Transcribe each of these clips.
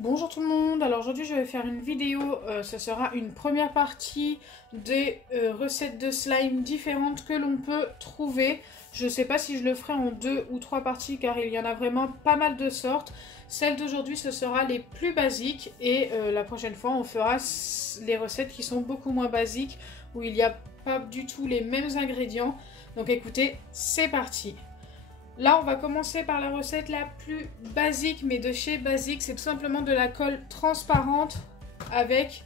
Bonjour tout le monde, alors aujourd'hui je vais faire une vidéo, ce sera une première partie des recettes de slime différentes que l'on peut trouver. Je ne sais pas si je le ferai en 2 ou 3 parties car il y en a vraiment pas mal de sortes. Celle d'aujourd'hui ce sera les plus basiques et la prochaine fois on fera les recettes qui sont beaucoup moins basiques où il n'y a pas du tout les mêmes ingrédients. Donc écoutez, c'est parti! Là, on va commencer par la recette la plus basique, mais de chez Basique. C'est tout simplement de la colle transparente avec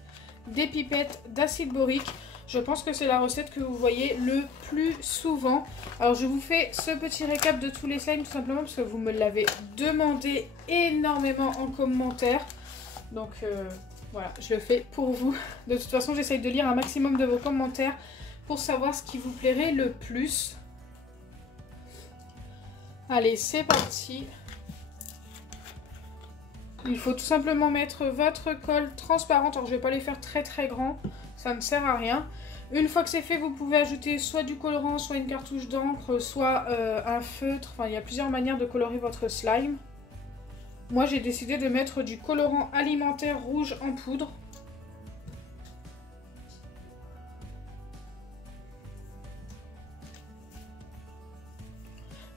des pipettes d'acide borique. Je pense que c'est la recette que vous voyez le plus souvent. Alors, je vous fais ce petit récap de tous les slimes, tout simplement parce que vous me l'avez demandé énormément en commentaire. Donc, voilà, je le fais pour vous. De toute façon, j'essaye de lire un maximum de vos commentaires pour savoir ce qui vous plairait le plus. Allez, c'est parti. Il faut tout simplement mettre votre colle transparente. Alors, je ne vais pas les faire très très grands. Ça ne sert à rien. Une fois que c'est fait, vous pouvez ajouter soit du colorant, soit une cartouche d'encre, soit un feutre. Enfin, il y a plusieurs manières de colorer votre slime. Moi, j'ai décidé de mettre du colorant alimentaire rouge en poudre.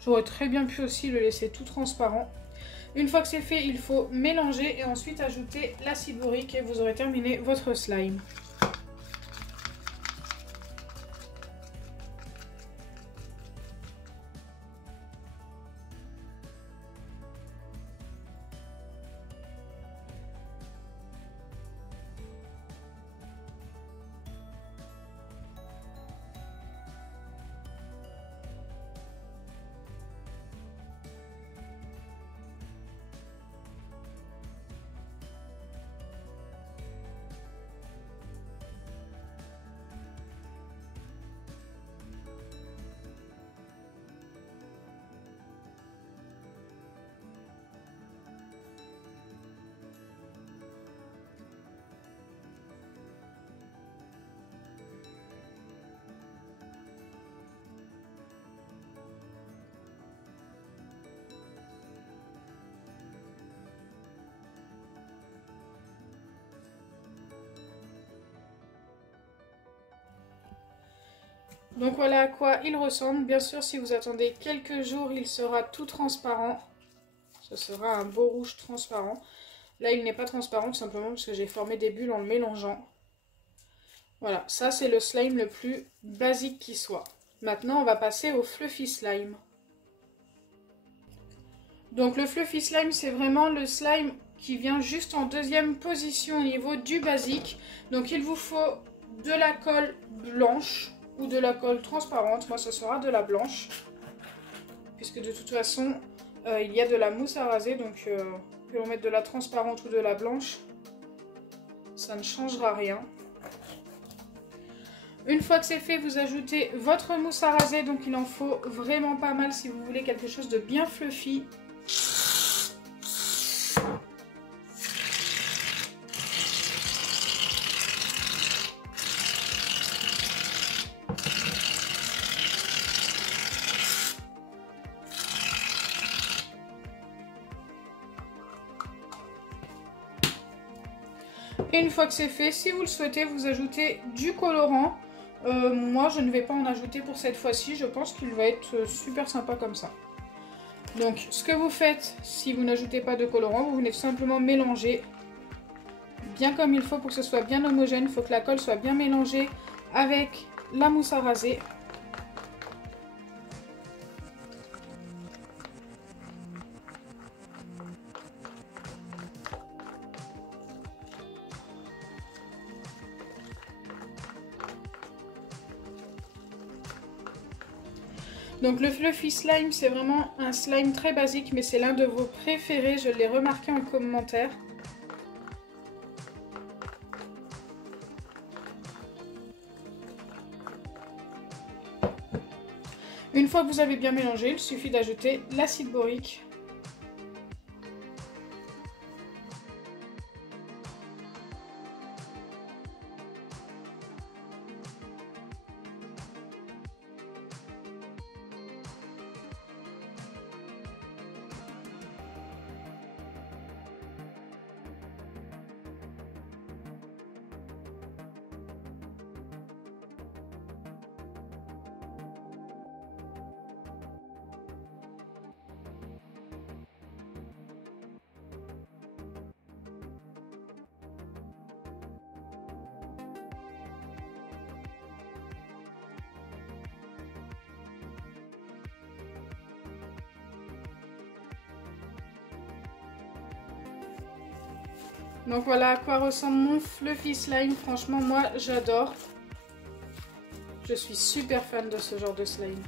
J'aurais très bien pu aussi le laisser tout transparent. Une fois que c'est fait, il faut mélanger et ensuite ajouter l'acide borique et vous aurez terminé votre slime. Donc voilà à quoi il ressemble. Bien sûr, si vous attendez quelques jours, il sera tout transparent. Ce sera un beau rouge transparent. Là, il n'est pas transparent tout simplement parce que j'ai formé des bulles en le mélangeant. Voilà, ça c'est le slime le plus basique qui soit. Maintenant, on va passer au fluffy slime. Donc le fluffy slime, c'est vraiment le slime qui vient juste en deuxième position au niveau du basique. Donc il vous faut de la colle blanche ou de la colle transparente. Moi, ce sera de la blanche. Puisque de toute façon, il y a de la mousse à raser. Donc que l'on mette de la transparente ou de la blanche, ça ne changera rien. Une fois que c'est fait, vous ajoutez votre mousse à raser. Donc il en faut vraiment pas mal si vous voulez quelque chose de bien fluffy. Et une fois que c'est fait, si vous le souhaitez, vous ajoutez du colorant. Moi, je ne vais pas en ajouter pour cette fois-ci. Je pense qu'il va être super sympa comme ça. Donc, ce que vous faites, si vous n'ajoutez pas de colorant, vous venez tout simplement mélanger bien comme il faut pour que ce soit bien homogène. Il faut que la colle soit bien mélangée avec la mousse à raser. Donc le fluffy slime, c'est vraiment un slime très basique, mais c'est l'un de vos préférés, je l'ai remarqué en commentaire. Une fois que vous avez bien mélangé, il suffit d'ajouter l'acide borique. Donc voilà à quoi ressemble mon fluffy slime. Franchement, moi, j'adore. Je suis super fan de ce genre de slime.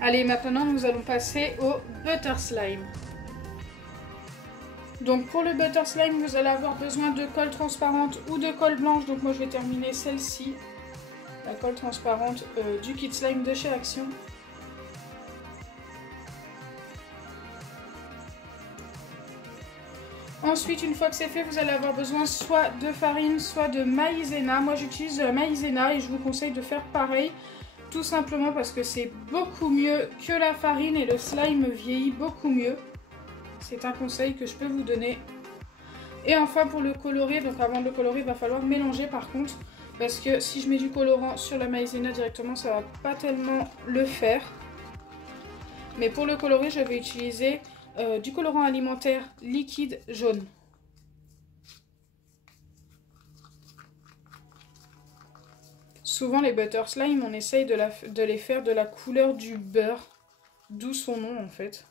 Allez, maintenant nous allons passer au butter slime. Donc pour le butter slime, vous allez avoir besoin de colle transparente ou de colle blanche. Donc moi je vais terminer celle-ci, la colle transparente du kit slime de chez Action. Ensuite, une fois que c'est fait, vous allez avoir besoin soit de farine, soit de maïzena. Moi j'utilise de la maïzena et je vous conseille de faire pareil. Tout simplement parce que c'est beaucoup mieux que la farine et le slime vieillit beaucoup mieux. C'est un conseil que je peux vous donner. Et enfin pour le colorer, donc avant de le colorer, il va falloir mélanger par contre. Parce que si je mets du colorant sur la maïzena directement, ça va pas tellement le faire. Mais pour le colorer, je vais utiliser du colorant alimentaire liquide jaune. Souvent les butter slime, on essaye de les faire de la couleur du beurre, d'où son nom en fait.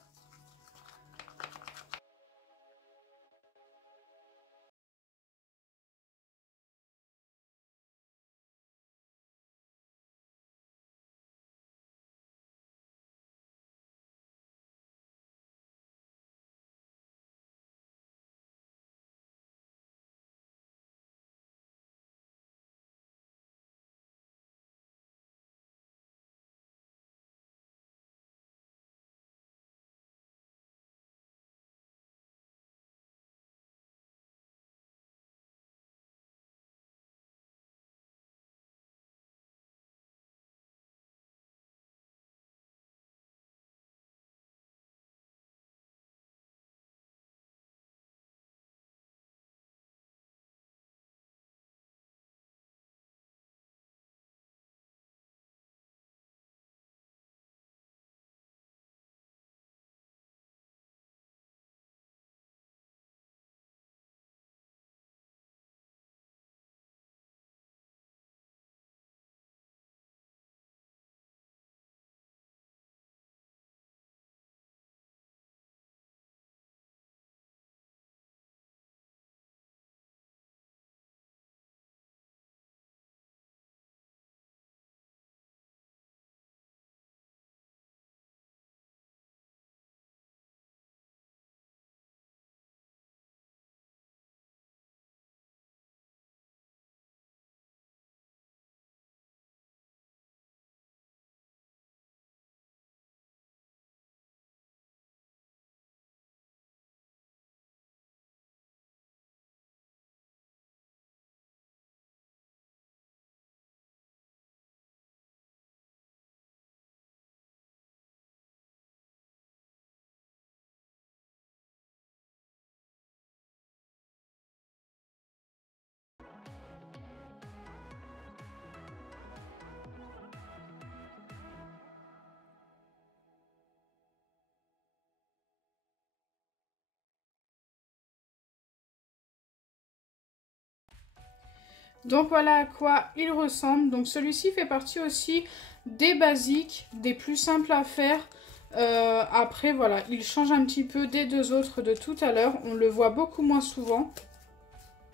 Donc voilà à quoi il ressemble. Donc celui-ci fait partie aussi des basiques, des plus simples à faire. Après voilà, il change un petit peu des deux autres de tout à l'heure. On le voit beaucoup moins souvent.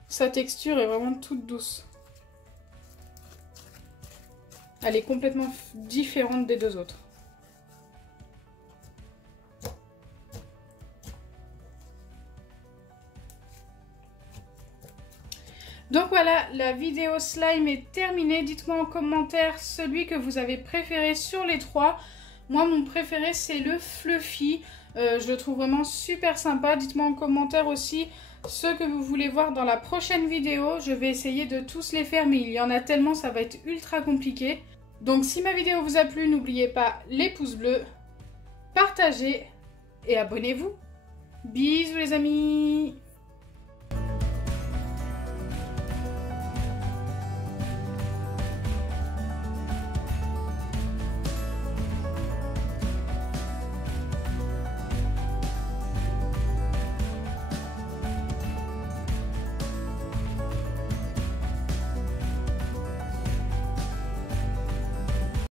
Sa texture est vraiment toute douce. Elle est complètement différente des deux autres. Donc voilà, la vidéo slime est terminée. Dites-moi en commentaire celui que vous avez préféré sur les trois. Moi, mon préféré, c'est le fluffy. Je le trouve vraiment super sympa. Dites-moi en commentaire aussi ceux que vous voulez voir dans la prochaine vidéo. Je vais essayer de tous les faire, mais il y en a tellement, ça va être ultra compliqué. Donc si ma vidéo vous a plu, n'oubliez pas les pouces bleus, partagez et abonnez-vous. Bisous les amis!